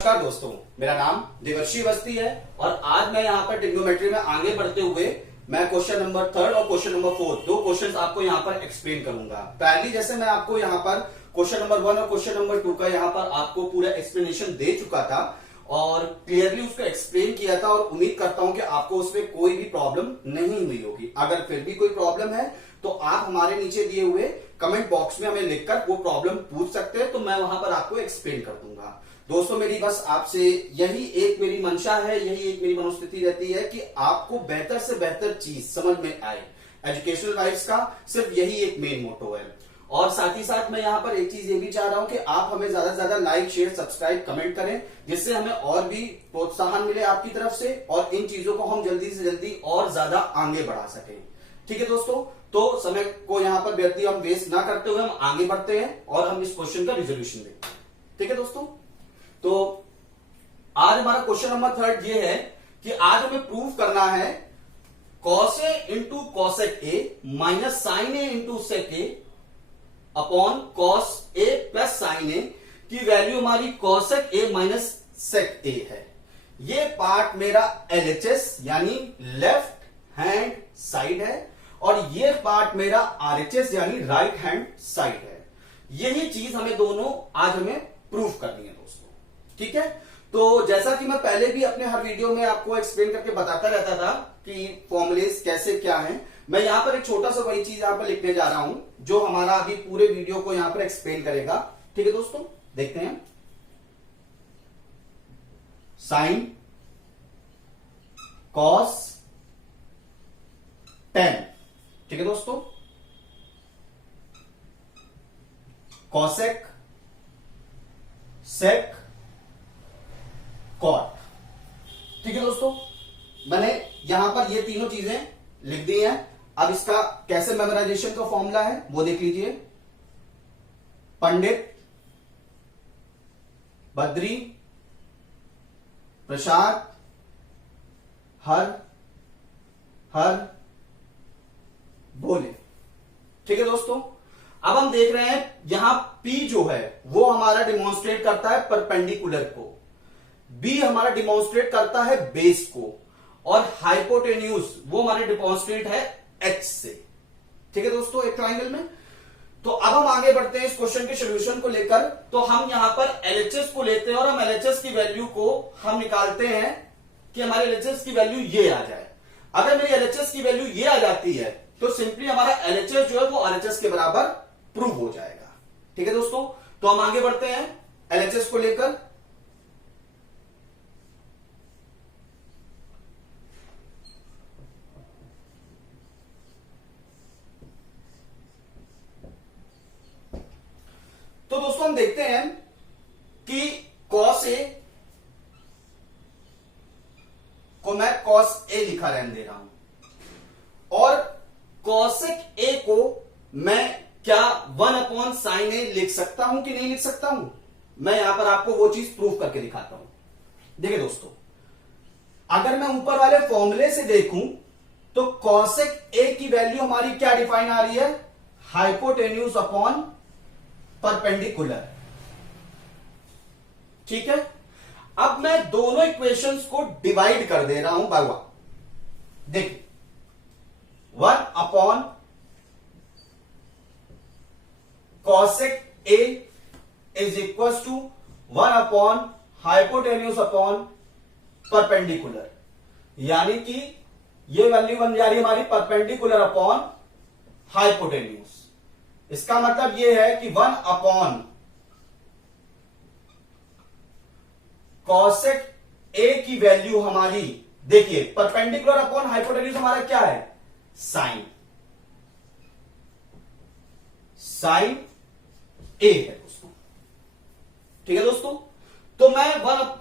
नमस्कार दोस्तों, मेरा नाम देवर्षि अवस्थी है और आज मैं यहाँ पर ट्रिग्नोमेट्री में आगे बढ़ते हुए मैं क्वेश्चन नंबर 3 और क्वेश्चन नंबर 4 दो क्वेश्चंस आपको यहाँ पर एक्सप्लेन करूंगा। पहली जैसे मैं आपको यहाँ पर क्वेश्चन नंबर 1 और क्वेश्चन नंबर 2 का यहाँ पर आपको पूरा एक्सप्लेनेशन दे चुका था और क्लियरली उसको एक्सप्लेन किया था और उम्मीद करता हूं कि आपको उसमें कोई भी प्रॉब्लम नहीं हुई होगी। अगर फिर भी कोई प्रॉब्लम है तो आप हमारे नीचे दिए हुए कमेंट बॉक्स में हमें लिखकर वो प्रॉब्लम पूछ सकते हैं, तो मैं वहां पर आपको एक्सप्लेन कर दूंगा। दोस्तों, मेरी बस आपसे यही एक मेरी मंशा है, यही एक मेरी मनोस्थिति रहती है कि आपको बेहतर से बेहतर चीज समझ में आए। एजुकेशनल लाइफ का सिर्फ यही एक मेन मोटो है। और साथ ही साथ मैं यहाँ पर एक चीज ये भी चाह रहा हूं कि आप हमें ज्यादा से ज्यादा लाइक, शेयर, सब्सक्राइब, कमेंट करें, जिससे हमें और भी प्रोत्साहन मिले आपकी तरफ से और इन चीजों को हम जल्दी से जल्दी और ज्यादा आगे बढ़ा सकें। ठीक है दोस्तों, तो समय को यहाँ पर व्यक्ति हम वेस्ट ना करते हुए हम आगे बढ़ते हैं और हम इस क्वेश्चन का रिजोल्यूशन देखते हैं। ठीक है दोस्तों, तो आज हमारा क्वेश्चन नंबर 3 ये है कि आज हमें प्रूव करना है cos a into cosec A minus sine A into sec A upon cos a plus sine A की वैल्यू हमारी cosec a minus sec a है। ये पार्ट मेरा LHS यानी लेफ्ट हैंड साइड है और ये पार्ट मेरा RHS यानी राइट हैंड साइड है। यही चीज हमें दोनों आज हमें प्रूव करनी है दोस्तों। ठीक है, तो जैसा कि मैं पहले भी अपने हर वीडियो में आपको एक्सप्लेन करके बताता रहता था कि फॉर्मुलेस कैसे क्या है, मैं यहां पर एक छोटा सा वही चीज यहां पर लिखने जा रहा हूं जो हमारा अभी पूरे वीडियो को यहां पर एक्सप्लेन करेगा। ठीक है दोस्तों, देखते हैं। साइन कॉस टेन, ठीक है दोस्तों, कॉसेक सेक कॉट। ठीक है दोस्तों, मैंने यहां पर ये तीनों चीजें लिख दी हैं। अब इसका कैसे मेमोराइजेशन का फॉर्मूला है वो देख लीजिए। पंडित, बद्री, प्रसाद, हर हर बोले। ठीक है दोस्तों, अब हम देख रहे हैं यहां P जो है वो हमारा डिमॉन्स्ट्रेट करता है परपेंडिकुलर को, B हमारा डिमॉन्स्ट्रेट करता है बेस को और हाइपोटेन्यूज वो हमारे डिमॉन्स्ट्रेट है H से। ठीक है दोस्तों, एक ट्राइंगल में। तो अब हम आगे बढ़ते हैं इस क्वेश्चन के सोल्यूशन को लेकर। तो हम यहां पर LHS को लेते हैं और हम LHS की वैल्यू को हम निकालते हैं कि हमारे LHS की वैल्यू ये आ जाए। अगर मेरी LHS की वैल्यू ये आ जाती है तो सिंपली हमारा LHS जो है वो RHS के बराबर प्रूव हो जाएगा। ठीक है दोस्तों, तो हम आगे बढ़ते हैं LHS को लेकर। तो दोस्तों हम देखते हैं कि cos A को मैं cos A लिखा रहने दे रहा हूं और cosec A को मैं क्या 1 अपॉन साइन ए लिख सकता हूं कि नहीं लिख सकता हूं। मैं यहां पर आपको वो चीज प्रूव करके दिखाता हूं। देखिए दोस्तों, अगर मैं ऊपर वाले फॉर्मूले से देखूं तो cosec A की वैल्यू हमारी क्या डिफाइन आ रही है, हाइपोटेन्यूज अपॉन परपेंडिकुलर। ठीक है, अब मैं दोनों इक्वेशंस को डिवाइड कर दे रहा हूं बाय 1। देखिए 1 upon cosec A is equal to 1 upon hypotenuse upon perpendicular, यानी कि ये वैल्यू बन जा रही है हमारी परपेंडिकुलर अपॉन हाइपोटेन्यूज। इसका मतलब ये है कि 1 अपॉन cosec A की वैल्यू हमारी, देखिए परपेंडिकुलर अपॉन हाइपोटेन्यूज हमारा क्या है, साइन साइन A है दोस्तों। ठीक है दोस्तों, तो मैं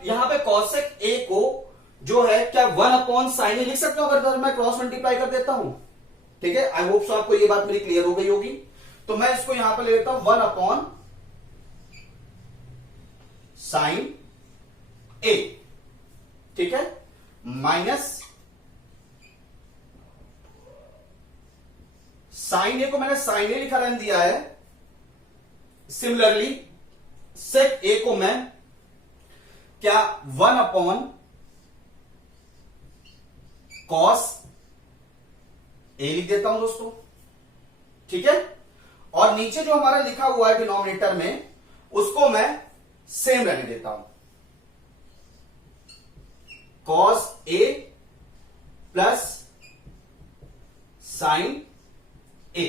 यहां पे cosec A को जो है क्या 1 अपॉन साइन ए लिख सकता हूं अगर मैं क्रॉस मल्टीप्लाई कर देता हूं। ठीक है, आई होप सो आपको ये बात मेरी क्लियर हो गई होगी। तो मैं इसको यहां पर ले लेता हूं 1 अपॉन साइन ए, ठीक है, माइनस साइन ए को मैंने साइन ए लिखा रहने दिया है। सिमिलरली सेक ए को मैं क्या 1 कॉस ए लिख देता हूं दोस्तों, ठीक है। और नीचे जो हमारा लिखा हुआ है डिनोमिनेटर में, उसको मैं सेम रहने देता हूं, कॉस ए प्लस साइन ए।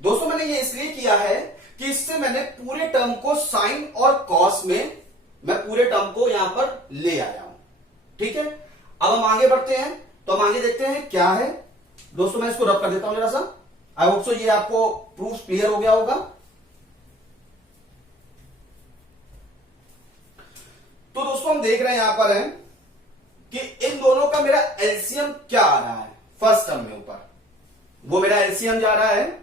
दोस्तों मैंने ये इसलिए किया है कि इससे मैंने पूरे टर्म को साइन और कॉस में, मैं पूरे टर्म को यहां पर ले आया हूं, ठीक है। अब हम आगे बढ़ते हैं, तो हम आगे देखते हैं क्या है। दोस्तों मैं इसको रब कर देता हूं जरा सा। आई होप सो ये आपको प्रूफ क्लियर हो गया होगा। तो दोस्तों हम देख रहे हैं यहां पर है कि इन दोनों का मेरा एलसीएम क्या आ रहा है। फर्स्ट टर्म में ऊपर वो मेरा एलसीएम जा रहा है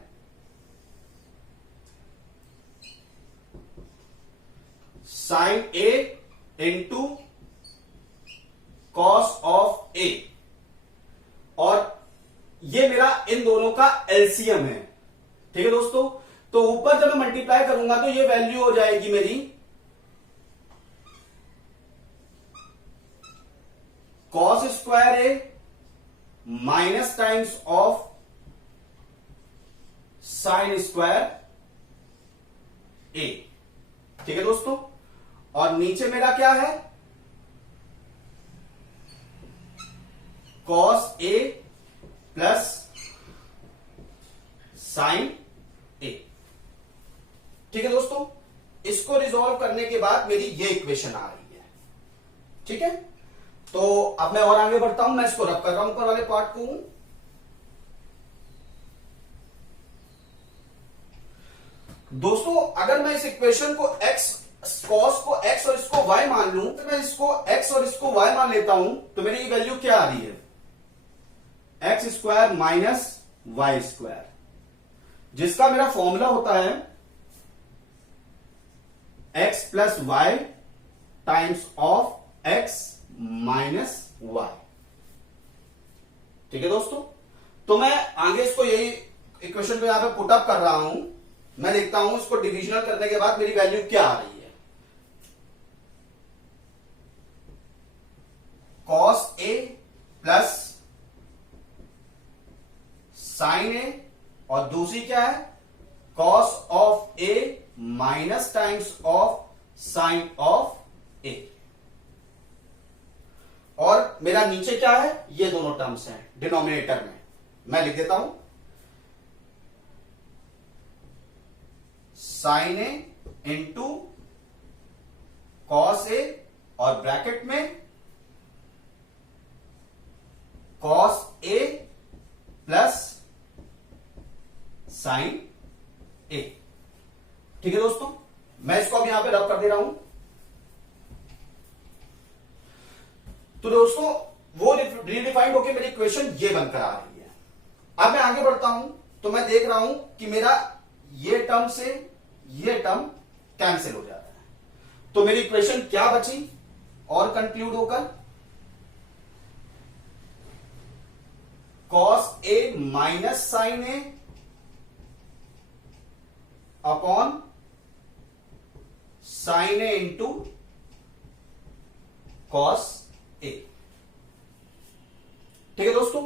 sine A into cos of A, और ये मेरा इन दोनों का एलसीएम है, ठीक है दोस्तों। तो ऊपर जब मैं मल्टीप्लाई करूंगा तो ये वैल्यू हो जाएगी मेरी cos square A minus times of sine square A, ठीक है दोस्तों। और नीचे मेरा क्या है, cos A plus sine A, ठीक है दोस्तों। इसको रिजॉल्व करने के बाद मेरी ये इक्वेशन आ रही है, ठीक है। तो अब मैं और आगे बढ़ता हूं, मैं इसको रब कर रहा हूं ऊपर वाले पार्ट को। दोस्तों अगर मैं इस इक्वेशन को x कॉस को x और इसको y मान लूं, तो मैं इसको x और इसको y मान लेता हूं, तो मेरी वैल्यू क्या आ रही है, x square minus Y square, जिसका मेरा फॉर्मूला होता है x plus y times of x minus y, ठीक है दोस्तों। तो मैं आगे इसको यही इक्वेशन को यहां पे पुट अप कर रहा हूं। मैं देखता हूं इसको डिविजनल करने के बाद मेरी वैल्यू क्या आ रही है। Cos A plus sine A, और दूसरी क्या है, cos of A minus times of sine of A, और मेरा नीचे क्या है, ये दोनों टर्म्स हैं डिनोमिनेटर में। मैं लिख देता हूं साइन ए इंटू कॉस ए, और ब्रैकेट में cos A plus sine A, ठीक है दोस्तों। मैं इसको अब यहां पे रब कर दे रहा हूं। तो दोस्तों वो रीडिफाइंड होकर मेरी इक्वेशन ये बनकर आ रही है। अब मैं आगे बढ़ता हूं, तो मैं देख रहा हूं कि मेरा ये टर्म से ये टर्म कैंसिल हो जाता है। तो मेरी इक्वेशन क्या बची और कंक्लूड होकर, cos A minus sine A upon sine A into cos ए, ठीक है दोस्तों।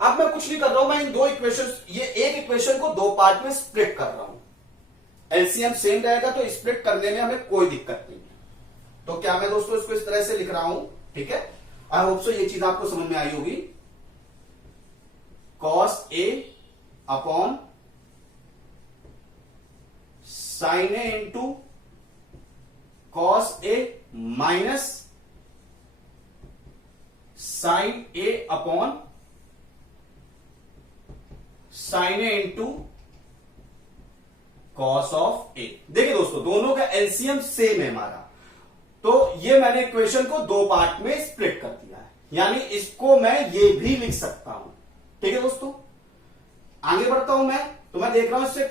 अब मैं कुछ नहीं कर रहा हूं, मैं इन दो इक्वेशन, ये एक इक्वेशन को दो पार्ट में स्प्लिट कर रहा हूं। एलसीएम सेम रहेगा तो स्प्लिट करने में हमें कोई दिक्कत नहीं है। तो क्या मैं दोस्तों इसको इस तरह से लिख रहा हूं, ठीक है। आई होप सो ये चीज आपको समझ में आई होगी। Cos A upon sine A into cos A minus sine A upon sine A into cos of A. देखिए दोस्तों दोनों का एलसीएम सेम है हमारा, तो ये मैंने इक्वेशन को दो पार्ट में स्प्लिट कर दिया है, यानी इसको मैं ये भी लिख सकता हूं, ठीक है दोस्तों। आगे बढ़ता हूं मैं, तो मैं देख रहा हूं इससे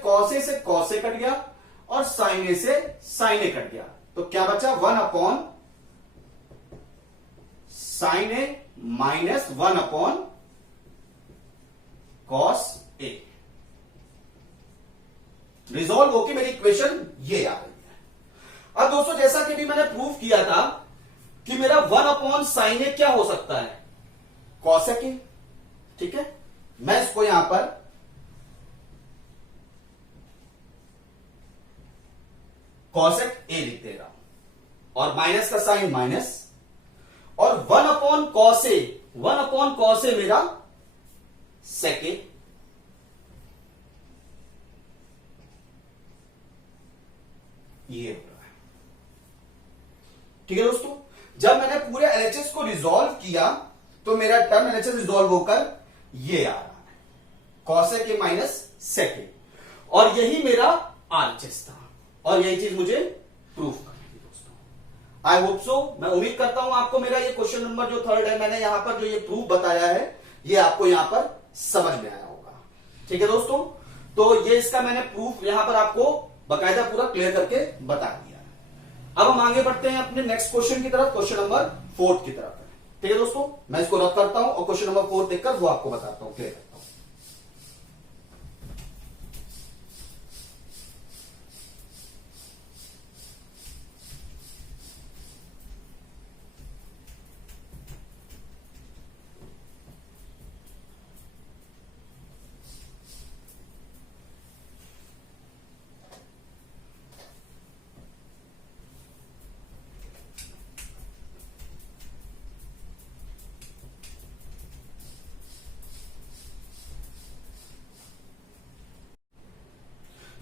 कॉस ए कट गया और साइन ए से साइन ए कट गया, तो क्या बचा 1 अपॉन साइन ए माइनस 1 अपॉन कॉस ए। रिजॉल्व होके मेरी इक्वेशन ये आ गई है। अब दोस्तों जैसा कि भी मैंने प्रूव किया था कि मेरा 1/sin a क्या हो सकता है, cosec a। ठीक है, मैं इसको यहां पर cosec a लिख दे रहा हूं और माइनस का साइन माइनस, और 1/cos a मेरा sec a। ये हो रहा है। ठीक है दोस्तों, जब मैंने पूरे एलएचएस को रिजॉल्व किया तो मेरा टर्म एलएचएस रिजॉल्व होकर ये आ रहा है, cosec a minus sec a, और यही मेरा आरएचएस था और यही चीज मुझे प्रूव करनी थी दोस्तों। आई होप सो, मैं उम्मीद करता हूं आपको मेरा ये क्वेश्चन नंबर जो थर्ड है, मैंने यहां पर जो ये प्रूफ बताया है, ये आपको यहां पर समझ में आया होगा। ठीक है दोस्तों, तो ये इसका मैंने प्रूफ यहां पर आपको बाकायदा पूरा क्लियर करके बता दिया है। अब हम आगे बढ़ते हैं अपने नेक्स्ट क्वेश्चन की तरफ, क्वेश्चन नंबर 4 की तरफ। ठीक है दोस्तों, मैं इसको रद्द करता हूं और क्वेश्चन नंबर 4 देखकर वो आपको बताता हूं, क्लियर करता हूं।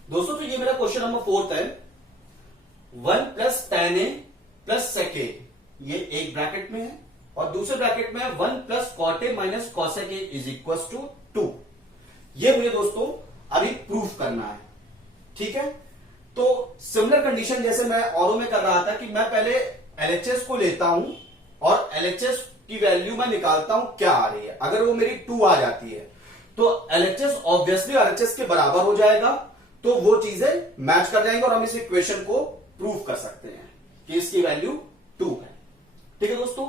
दोस्तों तो ये मेरा क्वेश्चन नंबर 4 है। 1 plus tan a plus sec a, ये एक ब्रैकेट में है, और दूसरे ब्रैकेट में 1 plus cot a minus cosec a is equal to 2। ये मुझे दोस्तों अभी प्रूफ करना है। ठीक है, तो सिमिलर कंडीशन जैसे मैं औरों में कर रहा था कि मैं पहले एलएचएस को लेता हूं और एलएचएस की वैल्यू मैं निकालता हूं क्या आ रही है। अगर वो मेरी 2 आ जाती है तो एलएचएस ऑब्वियसली आरएचएस के बराबर हो जाएगा, तो वो चीजें मैच कर जाएंगे और हम इस इक्वेशन को प्रूव कर सकते हैं कि इसकी वैल्यू 2 है। ठीक है दोस्तों,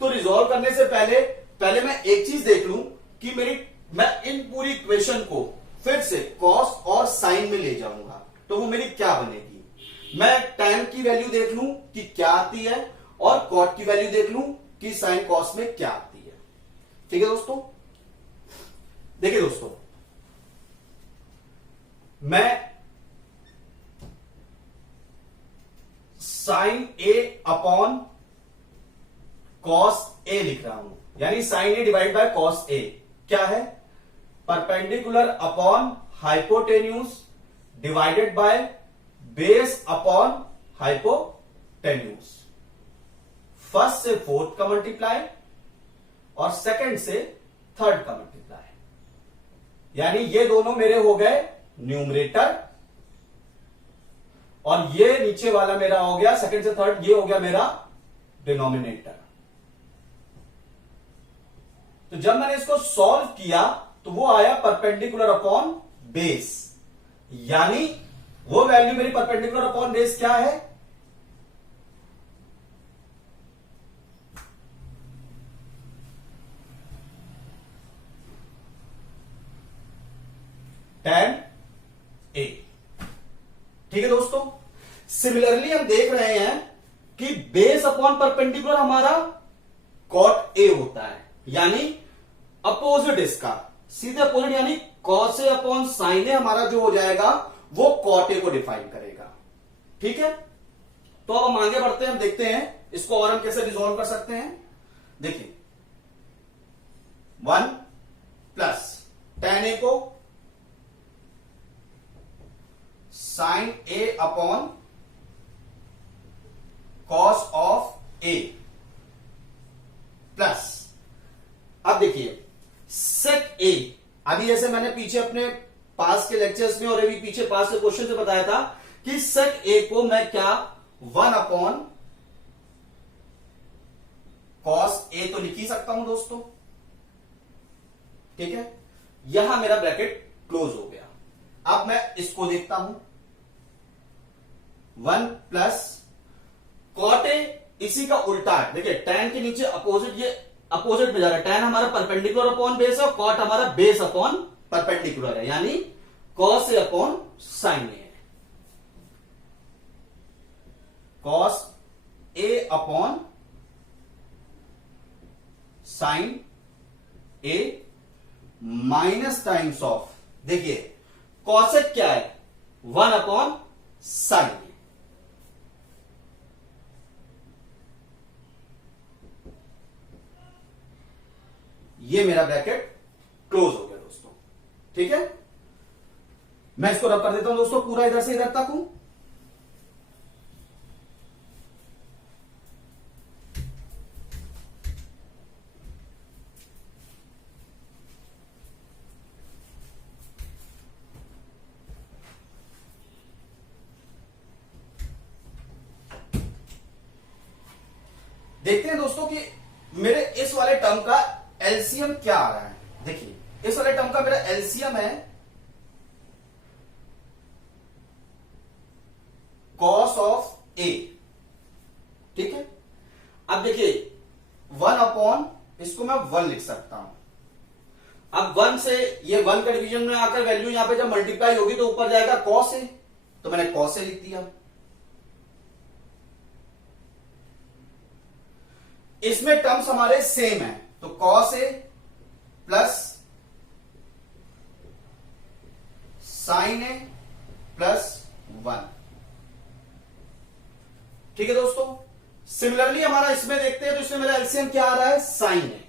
तो रिजॉल्व करने से पहले मैं एक चीज देख लूं कि मैं इन पूरी इक्वेशन को फिर से कॉस और साइन में ले जाऊंगा, तो वो मेरी क्या बनेगी। मैं tan की वैल्यू देख लूं कि क्या आती है और cot की वैल्यू देख लूं कि साइन कॉस में क्या आती है। ठीक है दोस्तों, देखिए दोस्तों, मैं sine a upon cos a लिख रहा हूं, यानी sine a divide by cos a क्या है, perpendicular upon hypotenuse divided by base upon hypotenuse. First से फोर्थ का मल्टीप्लाई और सेकंड से थर्ड का मल्टीप्लाई, यानी ये दोनों मेरे हो गए न्यूमरेटर और ये नीचे वाला मेरा हो गया सेकंड से थर्ड, ये हो गया मेरा डिनोमिनेटर। तो जब मैंने इसको सॉल्व किया तो वो आया परपेंडिकुलर अपॉन बेस, यानी वो वैल्यू मेरी परपेंडिकुलर अपॉन बेस क्या है, tan a। ठीक है दोस्तों, सिमिलरली हम देख रहे हैं कि बेस अपॉन परपेंडिकुलर हमारा cot a होता है, यानी अपोजिट इसका सीधे अपोजिट, यानी cos a upon sin a हमारा जो हो जाएगा वो cot a को डिफाइन करेगा। ठीक है, तो अब हम आगे बढ़ते हैं, हम देखते हैं इसको और हम कैसे रिजॉल्व कर सकते हैं। देखिए 1 प्लस tan a को sine a upon cos of a plus, अब देखिए सेक a, अभी जैसे मैंने पीछे अपने पास के लेक्चर्स में और अभी पीछे पास के क्वेश्चन से बताया था कि सेक a को मैं क्या 1 अपॉन कॉस a तो लिख ही सकता हूं दोस्तों। ठीक है, यहां मेरा ब्रैकेट क्लोज हो गया। अब मैं इसको देखता हूं, 1 प्लस कॉट ए इसी का उल्टा है। देखिए tan के नीचे अपोजिट, ये अपोजिट में जा रहा है, tan हमारा परपेंडिकुलर अपॉन बेस है और कॉट हमारा बेस अपॉन परपेंडिकुलर है, यानी कॉस ए अपॉन साइन ए है। Cos A upon sine A minus times of, देखिए कॉसेक क्या है, 1 अपॉन साइन ए। ये मेरा ब्रैकेट क्लोज हो गया दोस्तों, ठीक है। मैं इसको रब कर देता हूं दोस्तों, पूरा इधर से इधर तक हूं। देखते हैं दोस्तों कि मेरे इस वाले टर्म का एलसीएम क्या आ रहा है। देखिए इस वाले टर्म का मेरा एलसीएम है कॉस ऑफ ए, ठीक है। अब देखिए 1 अपॉन, इसको मैं 1 लिख सकता हूं। अब 1 से ये 1 का डिवीजन में आकर वैल्यू यहां पे जब मल्टीप्लाई होगी तो ऊपर जाएगा कॉस ए, तो मैंने कॉस ए लिख दिया। इसमें टर्म्स हमारे सेम है, तो cos A plus sine A plus 1, ठीक है दोस्तों। सिमिलरली हमारा इसमें देखते हैं, तो इसमें मेरा एलसीएम क्या आ रहा है, साइन ए।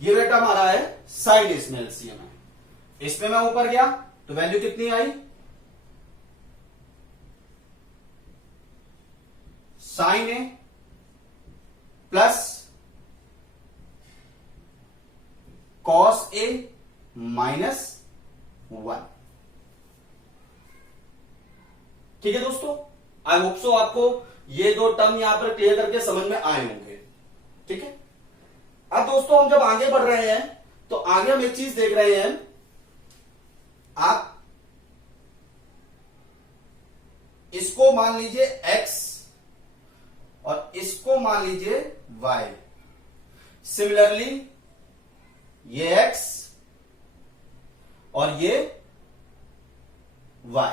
ये बेटा हमारा है साइन, इसमें एलसीएम है। इसमें मैं ऊपर गया तो वैल्यू कितनी आई, sign A plus cos A minus 1, ठीक है दोस्तों। आई होप सो आपको ये दो टर्म यहां पर क्लियर करके समझ में आए होंगे, ठीक है। अब दोस्तों हम जब आगे बढ़ रहे हैं तो आगे हम एक चीज देख रहे हैं, आप इसको मान लीजिए x और इसको मान लीजिए y। सिमिलरली ये x और ये y,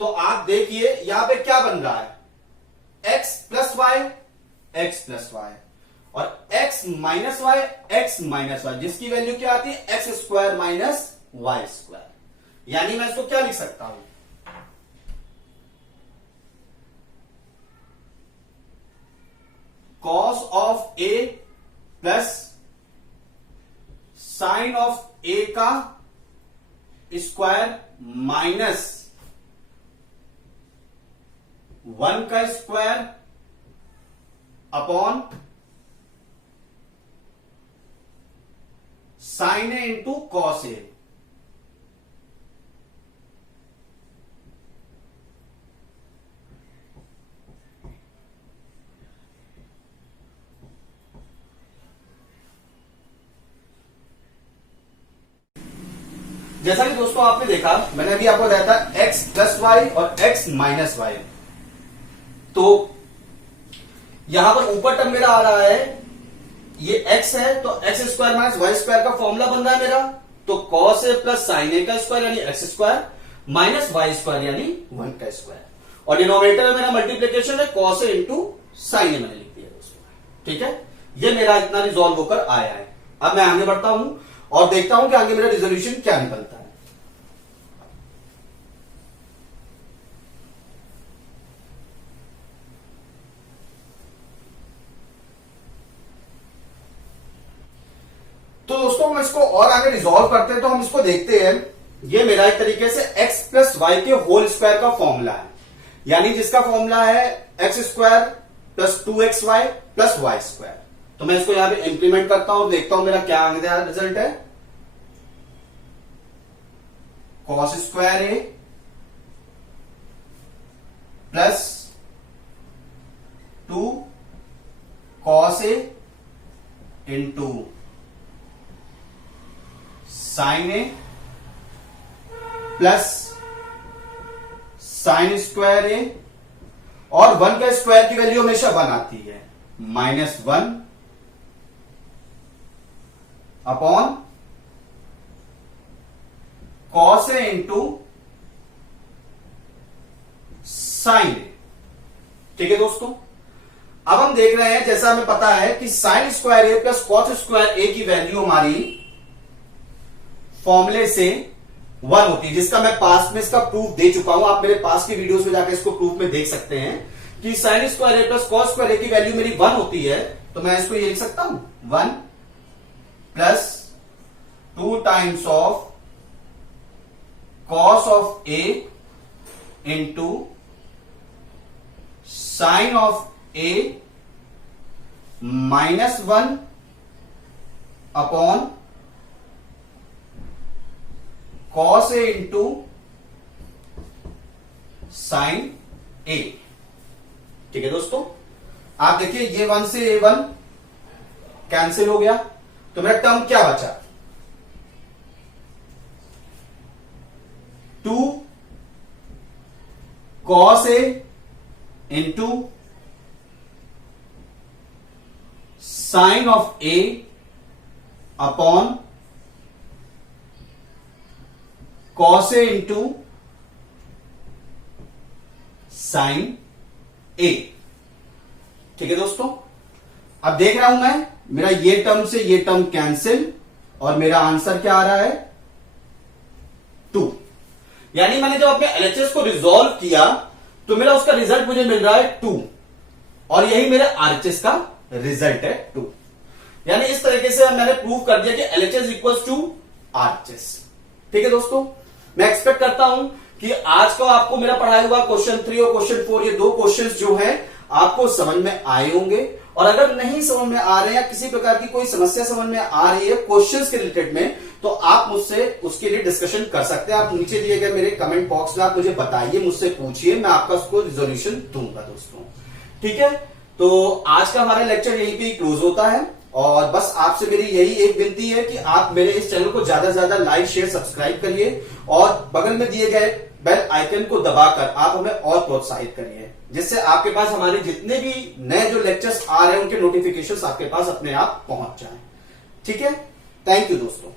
तो आप देखिए यहां पे क्या बन रहा है, x plus Y, X plus Y, और x minus Y, X minus Y, जिसकी वैल्यू क्या आती है, x square minus Y square. यानी मैं इसको क्या लिख सकता हूं, cos of A plus sine of A का स्क्वायर माइनस 1 का square upon sine A into cos A. जैसा कि दोस्तों आपने देखा, मैंने अभी आपको बताया था x प्लस वाई और x माइनस वाई, तो यहां पर ऊपर टर्म मेरा आ रहा है, ये x है तो x square minus Y square का फॉर्मूला बन रहा है मेरा, तो cos A plus sine A का स्क्वायर यानी x square minus Y square यानी 1 का स्क्वायर, और डिनोमिनेटर में मेरा मल्टीप्लीकेशन है कॉस ए इंटू साइन ए मैंने लिख दिया दोस्तों, ठीक है। ये मेरा इतना रिजॉल्व होकर आया है। अब मैं आगे बढ़ता हूं और देखता हूं कि आगे मेरा रिजोल्यूशन क्या निकलता है। तो दोस्तों हम इसको और आगे रिजॉल्व करते हैं, तो हम इसको देखते हैं। ये मेरा एक तरीके से x प्लस वाई के होल स्क्वायर का फॉर्मूला है, यानी जिसका फॉर्मूला है x square plus 2xy plus y square. तो मैं इसको यहां पे इंप्लीमेंट करता हूं, देखता हूं मेरा क्या रिजल्ट है। cos square A plus 2 cos A into sine A plus sign square ए, और 1 का स्क्वायर की वैल्यू हमेशा 1 आती है, -1 upon cos A into sine A. ठीक है दोस्तों, अब हम देख रहे हैं, जैसा हमें पता है कि साइन स्क्वायर ए प्लस कॉस स्क्वायर ए की वैल्यू हमारी फॉर्मूले से 1 होती है, जिसका मैं पास्ट में इसका प्रूफ दे चुका हूं। आप मेरे पास की वीडियोस में जाकर इसको प्रूफ में देख सकते हैं कि साइन स्क्वायर ए प्लस कॉस स्क्वायर ए की वैल्यू मेरी 1 होती है। तो मैं इसको ये लिख सकता हूं 1 plus 2 times of cos of A into sine of A -1 upon cos A into sine A. ठीक है दोस्तों, आप देखिए ये 1 से A1 कैंसिल हो गया, तो मेरा टर्म क्या बचा, 2 cos A into sine of A upon cos A into sine A. ठीक है दोस्तों, अब देख रहा हूं मैं, मेरा ये टर्म से ये टर्म कैंसिल, और मेरा आंसर क्या आ रहा है 2। यानी मैंने जब अपने एलएचएस को रिजॉल्व किया तो मेरा उसका रिजल्ट मुझे मिल रहा है 2, और यही मेरे आरएचएस का रिजल्ट है 2। यानी इस तरीके से मैंने प्रूव कर दिया कि एलएचएस इक्वल्स टू आरएचएस। ठीक है दोस्तों, मैं एक्सपेक्ट करता हूं कि आज का आपको मेरा पढ़ाया हुआ क्वेश्चन 3 और क्वेश्चन 4, ये 2 क्वेश्चंस जो हैं आपको समझ में आए होंगे। और अगर नहीं समझ में आ रहे हैं या किसी प्रकार की कोई समस्या समझ में आ रही है क्वेश्चंस के रिलेटेड में, तो आप मुझसे उसके लिए डिस्कशन कर सकते हैं। आप नीचे दिए गए मेरे कमेंट बॉक्स में आप मुझे बताइए, मुझसे पूछिए, मैं आपका उसको रिजोल्यूशन दूंगा दोस्तों। ठीक है, तो आज का हमारा लेक्चर यहीं पे क्लोज होता है, और बस आपसे मेरी यही एक विनती है कि आप मेरे इस चैनल को ज्यादा से ज्यादा लाइक शेयर सब्सक्राइब करिए, और बगल में दिए गए बेल आइकन को दबाकर आप हमें और प्रोत्साहित करिए, जिससे आपके पास हमारे जितने भी नए जो लेक्चर्स आ रहे हैं उनके नोटिफिकेशंस आपके पास अपने आप पहुंच जाएं। ठीक है, थैंक यू दोस्तों।